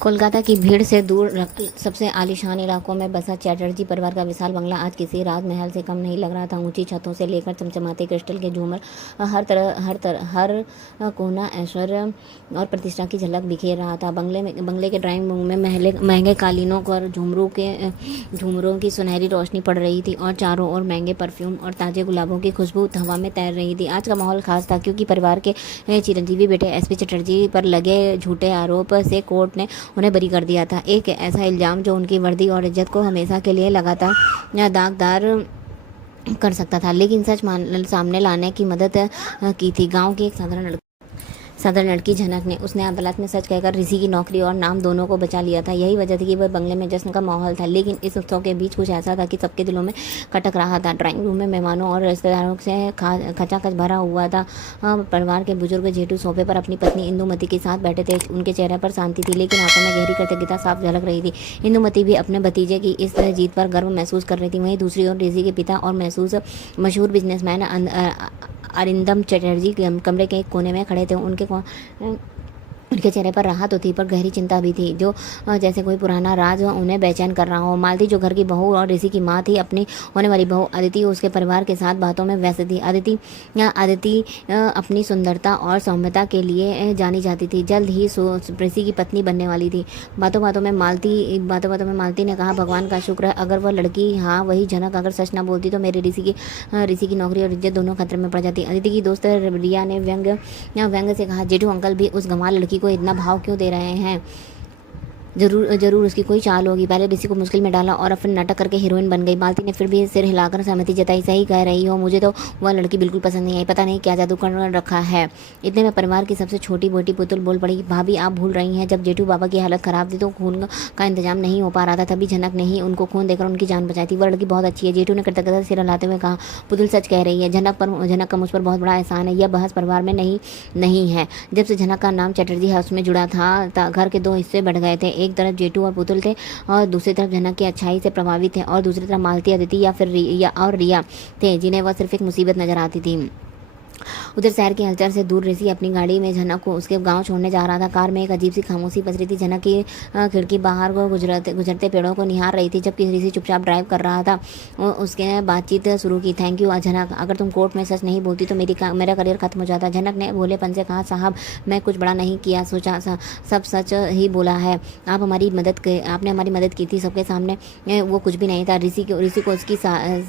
कोलकाता की भीड़ से दूर सबसे आलीशान इलाकों में बसा चैटर्जी परिवार का विशाल बंगला आज किसी राजमहल से कम नहीं लग रहा था। ऊंची छतों से लेकर चमचमाते क्रिस्टल के झूमर, हर कोना ऐश्वर्य और प्रतिष्ठा की झलक बिखेर रहा था। बंगले के ड्राइंग रूम में महंगे कालीनों पर झूमरों की सुनहरी रोशनी पड़ रही थी और चारों ओर महंगे परफ्यूम और ताजे गुलाबों की खुशबू हवा में तैर रही थी। आज का माहौल खास था क्योंकि परिवार के चिरंजीवी बेटे एसपी चटर्जी पर लगे झूठे आरोप से कोर्ट ने उन्हें बरी कर दिया था। एक ऐसा इल्ज़ाम जो उनकी वर्दी और इज्जत को हमेशा के लिए लगातार दागदार कर सकता था, लेकिन सामने लाने की मदद की थी गांव की एक साधारण लड़की झनक ने। उसने अदालत में सच कहकर ऋषि की नौकरी और नाम दोनों को बचा लिया था। यही वजह थी कि वह बंगले में जश्न का माहौल था, लेकिन इस उत्सव के बीच कुछ ऐसा था कि सबके दिलों में खटक रहा था। ड्राइंग रूम में मेहमानों और रिश्तेदारों से खचाखच भरा हुआ था। परिवार के बुजुर्ग जेठू सोफे पर अपनी पत्नी इंदुमती के साथ बैठे थे। उनके चेहरे पर शांति थी, लेकिन आंखों में गहरी कृतज्ञता साफ झलक रही थी। इंदुमती भी अपने भतीजे की इस जीत पर गर्व महसूस कर रही थी। वहीं दूसरी ओर ऋषि के पिता और मशहूर बिजनेसमैन अरिंदम चटर्जी कमरे के एक कोने में खड़े थे। उनके चेहरे पर राहत तो थी, पर गहरी चिंता भी थी, जो जैसे कोई पुराना राज उन्हें बेचैन कर रहा हो। मालती, जो घर की बहू और ऋषि की माँ थी, अपनी होने वाली बहू अदिति उसके परिवार के साथ बातों में व्यस्त थी। अदिति अपनी सुंदरता और सौम्यता के लिए जानी जाती थी। जल्द ही ऋषि की पत्नी बनने वाली थी। बातों बातों में मालती ने कहा, भगवान का शुक्र है, अगर वह लड़की, हाँ वही झनक, अगर सच ना बोलती तो मेरे ऋषि की नौकरी और इज्जत दोनों खतरे में पड़ जाती। अदिति की दोस्त रिया ने व्यंग से कहा, जेठू अंकल भी उस गंवार लड़की को इतना भाव क्यों दे रहे हैं? जरूर उसकी कोई चाल होगी। पहले ऋषि को मुश्किल में डाला और फिर नाटक करके हीरोइन बन गई। मालती ने फिर भी सिर हिलाकर सहमति जताई। सही कह रही हो, मुझे तो वह लड़की बिल्कुल पसंद नहीं आई। पता नहीं क्या जादू कर रखा है। इतने में परिवार की सबसे छोटी बेटी पुतुल बोल पड़ी, भाभी आप भूल रही हैं, जब जेठू बाबा की हालत खराब थी तो खून का इंतजाम नहीं हो पा रहा था, तभी झनक ने ही उनको खून देकर उनकी जान बचाई थी। वह लड़की बहुत अच्छी है। जेठू ने कृतज्ञता सिर हिलाते हुए कहा, पुतुल सच कह रही है, झनक का मुझ पर बहुत बड़ा एहसान है। यह बहस परिवार में नहीं है। जब से झनक का नाम चटर्जी हाउस में जुड़ा था, घर के दो हिस्से बढ़ गए थे। एक तरफ जेठू और पुतुल थे और दूसरी तरफ झनक की अच्छाई से प्रभावित थे, और दूसरी तरफ मालती, अदिति या फिर रिया थे, जिन्हें वह सिर्फ एक मुसीबत नजर आती थी। उधर शहर की हलचल से दूर ऋषि अपनी गाड़ी में झनक को उसके गांव छोड़ने जा रहा था। कार में एक अजीब सी खामोशी पसरी थी। झनक की खिड़की बाहर को गुजरते पेड़ों को निहार रही थी, जबकि ऋषि चुपचाप ड्राइव कर रहा था। उसके बातचीत शुरू की। थैंक यू झनक, अगर तुम कोर्ट में सच नहीं बोलती तो मेरा करियर खत्म हो जाता। झनक ने भोलेपन से कहा, साहब मैं कुछ बड़ा नहीं किया, सोचा सब सच ही बोला है। आपने हमारी मदद की थी सबके सामने, वो कुछ भी नहीं था। ऋषि को उसकी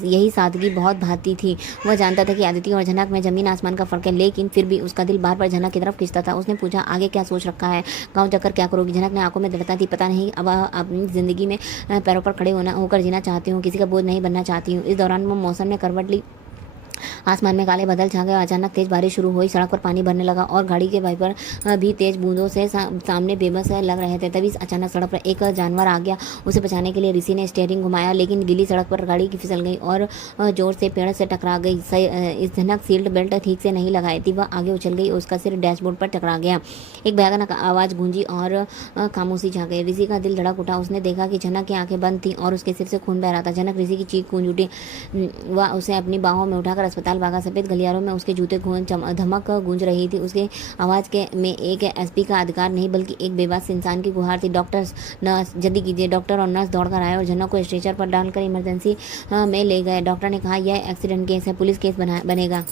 यही सादगी बहुत भाती थी। वह जानता था कि अदिति और झनक में जमीन आसमान का फर्क है, लेकिन फिर भी उसका दिल बार बार झनक की तरफ खींचता था। उसने पूछा, आगे क्या सोच रखा है? गांव जाकर क्या करोगी? झनक ने आंखों में दृढ़ता थी, पता नहीं, अब अपनी जिंदगी में पैरों पर खड़े होकर जीना चाहती हूँ, किसी का बोझ नहीं बनना चाहती हूँ। इस दौरान वो मौसम ने करवट ली। आसमान में काले बादल छा गए। अचानक तेज बारिश शुरू हुई। सड़क पर पानी भरने लगा और गाड़ी के वाइपर भी तेज बूंदों से सामने बेबस लग रहे थे। तभी अचानक सड़क पर एक जानवर आ गया। उसे बचाने के लिए ऋषि ने स्टीयरिंग घुमाया, लेकिन गीली सड़क पर गाड़ी की फिसल गई और जोर से पेड़ से टकरा गई। इस झनक सीट बेल्ट ठीक से नहीं लगाई थी। वह आगे उछल गई, उसका सिर डैशबोर्ड पर टकरा गया। एक भयानक आवाज़ गूंजी और खामोशी छा गई। ऋषि का दिल धड़क उठा। उसने देखा कि झनक की आंखें बंद थी और उसके सिर से खून बह रहा था। झनक ऋषि की चीख गूंज उठी। वह उसे अपनी बाहों में उठाकर अस्पताल भागा। सफेद गलियारों में उसके जूते धमक गूंज रही थी। उसके आवाज़ में एक एसपी का अधिकार नहीं, बल्कि एक बेबस इंसान की गुहार थी। डॉक्टर्स, नर्स, जल्दी कीजिए। डॉक्टर और नर्स दौड़कर आए और झनक को स्ट्रेचर पर डालकर इमरजेंसी में ले गए। डॉक्टर ने कहा, यह एक्सीडेंट केस है, पुलिस केस बनेगा,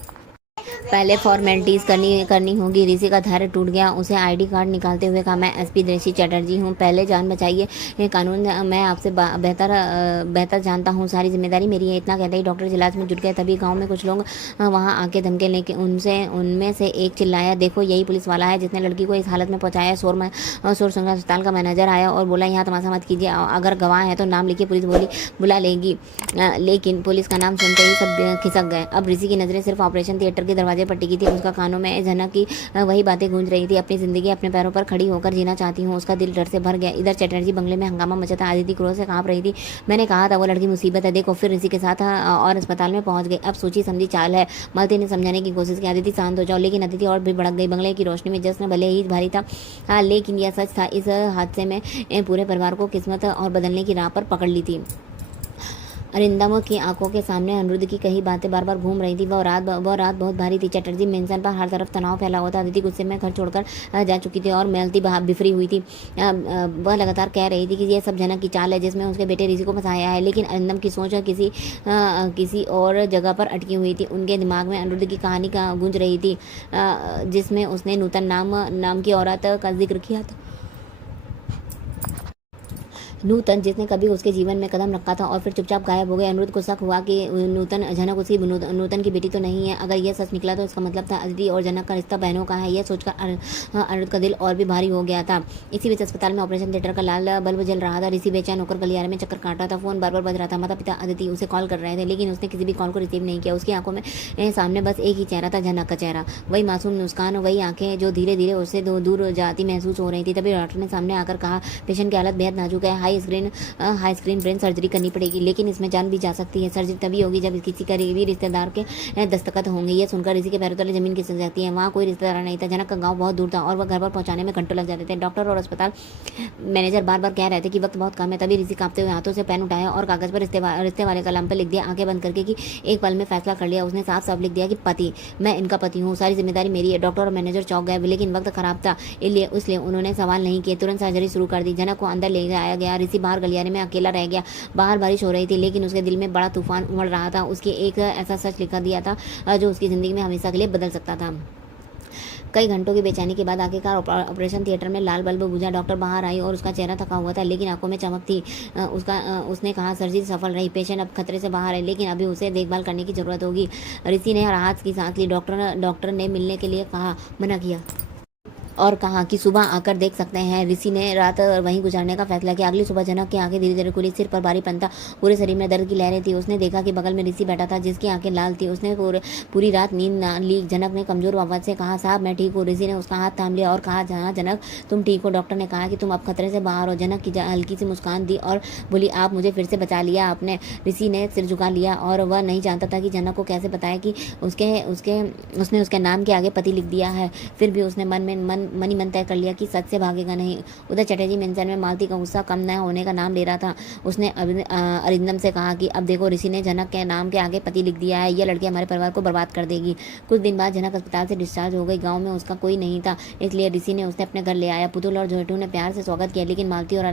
पहले फॉर्मेलिटीज़ करनी होगी। ऋषि का धैर्य टूट गया। उसे आईडी कार्ड निकालते हुए कहा, मैं एसपी ऋषि चटर्जी हूँ, पहले जान बचाइए। ये कानून मैं आपसे बेहतर जानता हूँ, सारी जिम्मेदारी मेरी है। इतना कहते ही डॉक्टर इलाज में जुट गए। तभी गांव में कुछ लोग वहां आके धमके लेके उनमें से एक चिल्लाया, देखो यही पुलिस वाला है जिसने लड़की को इस हालत में पहुंचाया। शोरसंगा अस्पताल का मैनेजर आया और बोला, यहाँ तमाशा मत कीजिए, अगर गवाह है तो नाम लिखिए, पुलिस बोली बुला लेगी। लेकिन पुलिस का नाम सुनते ही सब खिसक गए। अब ऋषि की नजरें सिर्फ ऑपरेशन थिएटर के दरवाजे पर टिकी थी। उसका कानों में झनक की वही बातें गूंज रही थी, अपनी जिंदगी अपने पैरों पर खड़ी होकर जीना चाहती हूँ। उसका दिल डर से भर गया। इधर चटर्जी बंगले में हंगामा मचा था। अदिति क्रोध से कांप रही थी। मैंने कहा था वो लड़की मुसीबत है, देखो। फिर ऋषि के साथ और अस्पताल में पहुंच गई। अब सोची समझी चाल है। मालती ने समझाने की कोशिश की, अदिति शांत हो जाओ, लेकिन अदिति और भी भड़क गई। बंगले की रोशनी में जश्न भले ही भारी था, लेकिन यह सच था, इस हादसे में पूरे परिवार को किस्मत और बदलने की राह पर पकड़ ली थी। अरिंदम की आंखों के सामने अनिरुद्ध की कई बातें बार बार घूम रही थी। वह रात बहुत भारी थी। चटर्जी मेंशन पर हर तरफ तनाव फैला हुआ था। अदिति गुस्से में घर छोड़कर जा चुकी थी और मेलती बिफरी हुई थी। वह लगातार कह रही थी कि यह सब जनक की चाल है जिसमें उसके बेटे ऋषि को फंसाया है, लेकिन अरिंदम की सोच किसी और जगह पर अटकी हुई थी। उनके दिमाग में अनिरुद्ध की कहानी का गूंज रही थी, जिसमें उसने नूतन नाम की औरत का जिक्र किया था। नूतन, जिसने कभी उसके जीवन में कदम रखा था और फिर चुपचाप गायब हो गए। अनिरुद्ध को शक हुआ कि जनक उसकी नूतन की बेटी तो नहीं है। अगर यह सच निकला तो इसका मतलब था अदिति और जनक का रिश्ता बहनों का है। यह सोचकर अनिरुद्ध का दिल और भी भारी हो गया था। इसी बीच अस्पताल में ऑपरेशन थिएटर का लाल बल्ब जल रहा था। ऋषि बेचैन होकर गलियारे में चक्कर काट रहा था। फोन बार बार बज रहा था। माता पिता अदिति उसे कॉल कर रहे थे, लेकिन उसने किसी भी कॉल को रिसीव नहीं किया। उसकी आंखों में सामने बस एक ही चेहरा था, जनक का चेहरा। वही मासूम मुस्कान, वही आंखें जो धीरे धीरे उससे दूर जाती महसूस हो रही थी। तभी डॉक्टर ने सामने आकर कहा, पेशेंट की हालत बेहद नाजुक है, हाई स्क्रीन ब्रेन सर्जरी करनी पड़ेगी, लेकिन इसमें जान भी जा सकती है। सर्जरी तभी होगी जब किसी करीबी रिश्तेदार के दस्तखत होंगे। यह सुनकर ऋषि के पैरों तले जमीन खिसक जाती है। वहाँ कोई रिश्तेदार नहीं था। जनक का गांव बहुत दूर था और वह घर पर पहुंचाने में घंटों लग जाते थे। डॉक्टर और अस्पताल मैनेजर बार बार कह रहे थे कि वक्त बहुत कम है। तभी ऋषि कांपते हुए हाथों से पेन उठाया और कागज पर रिश्ते वाले कलम पर लिख दिया, आंखें बंद करके, कि एक पल में फैसला कर लिया। उसने साफ साफ लिख दिया कि पति, मैं इनका पति हूँ, सारी जिम्मेदारी मेरी है। डॉक्टर और मैनेजर चौंक गए, लेकिन वक्त खराब था, इसलिए उन्होंने सवाल नहीं किए, तुरंत सर्जरी शुरू कर दी। जनक को अंदर ले जाया गया। ऋषि बाहर गलियारे में अकेला रह गया। बाहर बारिश हो रही थी, लेकिन उसके दिल में बड़ा तूफान उमड़ रहा था। उसके एक ऐसा सच लिखा दिया था जो उसकी जिंदगी में हमेशा के लिए बदल सकता था। कई घंटों की बेचैनी के बाद आखिरकार ऑपरेशन थिएटर में लाल बल्ब बुझा। डॉक्टर बाहर आई और उसका चेहरा थका हुआ था, लेकिन आंखों में चमक थी। उसने कहा, सर्जरी सफल रही, पेशेंट अब खतरे से बाहर है, लेकिन अभी उसे देखभाल करने की जरूरत होगी। ऋषि ने राहत की सांस ली। डॉक्टर ने मिलने के लिए कहा, मना किया और कहा कि सुबह आकर देख सकते हैं। ऋषि ने रात वहीं गुजारने का फैसला किया। अगली सुबह जनक की आंखें धीरे धीरे खुली, सिर पर भारीपन था, पूरे शरीर में दर्द की लहरें थी। उसने देखा कि बगल में ऋषि बैठा था, जिसकी आंखें लाल थी। उसने पूरी रात नींद ना ली। जनक ने कमजोर आवाज से कहा, साहब मैं ठीक हूँ। ऋषि ने उसका हाथ थाम लिया और कहा, हाँ जनक, तुम ठीक हो। डॉक्टर ने कहा कि तुम अब खतरे से बाहर हो। जनक की हल्की सी मुस्कान दी और बोली, आप मुझे फिर से बचा लिया आपने। ऋषि ने सिर झुका लिया और वह नहीं जानता था कि जनक को कैसे बताया कि उसने उसके नाम के आगे पति लिख दिया है। फिर भी उसने मन ही मन तय कर लिया कि सच से भागेगा नहीं। उधर चटर्जी मेंशन में मालती का गुस्सा कम न होने का नाम ले रहा था। उसने अरिंदम से कहा कि अब देखो, ऋषि ने जनक के नाम के आगे पति लिख दिया है। यह लड़की हमारे परिवार को बर्बाद कर देगी। कुछ दिन बाद जनक अस्पताल से डिस्चार्ज हो गई। गाँव में उसका कोई नहीं था, इसलिए ऋषि ने उसे अपने घर ले आया। पुतुल और जोटू ने प्यार से स्वागत किया, लेकिन मालती और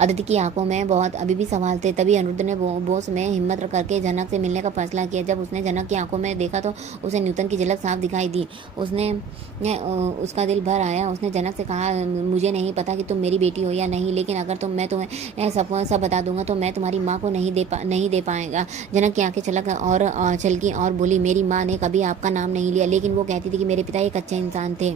अदिति की आंखों में बहुत अभी भी सवाल थे। तभी अनिरुद्ध ने बोस में हिम्मत करके जनक से मिलने का फैसला किया। जब उसने जनक की आंखों में देखा तो उसे न्यूटन की झलक साफ दिखाई दी। उसका दिल भर आया। उसने जनक से कहा, मुझे नहीं पता कि तुम मेरी बेटी हो या नहीं, लेकिन अगर मैं तुम्हें सब बता दूंगा तो मैं तुम्हारी माँ को नहीं दे पाएगा। जनक की आंखें छलकी और बोली, मेरी माँ ने कभी आपका नाम नहीं लिया, लेकिन वो कहती थी कि मेरे पिता एक अच्छे इंसान थे।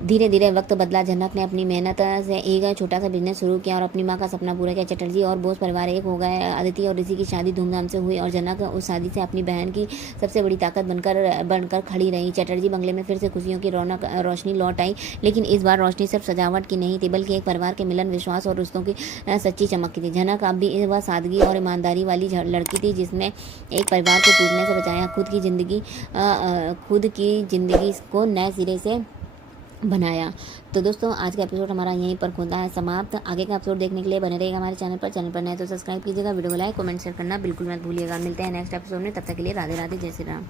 धीरे धीरे वक्त बदला। जनक ने अपनी मेहनत से एक छोटा सा बिजनेस शुरू किया और अपनी माँ का सपना पूरा किया। चटर्जी और बोस परिवार एक हो गए। अदिति और ऋषि की शादी धूमधाम से हुई और जनक उस शादी से अपनी बहन की सबसे बड़ी ताकत बनकर खड़ी रही। चटर्जी बंगले में फिर से खुशियों की रोशनी लौट आई, लेकिन इस बार रोशनी सिर्फ सजावट की नहीं थी, बल्कि एक परिवार के मिलन, विश्वास और रिश्तों की सच्ची चमक की थी। जनक अब भी वह सादगी और ईमानदारी वाली लड़की थी जिसने एक परिवार को टूटने से बचाया, खुद की जिंदगी को नए सिरे से बनाया। तो दोस्तों, आज का एपिसोड हमारा यहीं पर होता है समाप्त। आगे का एपिसोड देखने के लिए बने रहेगा हमारे चैनल पर नए तो सब्सक्राइब कीजिएगा, वीडियो को लाइक कमेंट शेयर करना बिल्कुल मत भूलिएगा। मिलते हैं नेक्स्ट एपिसोड में, तब तक के लिए राधे राधे, जय श्री राम।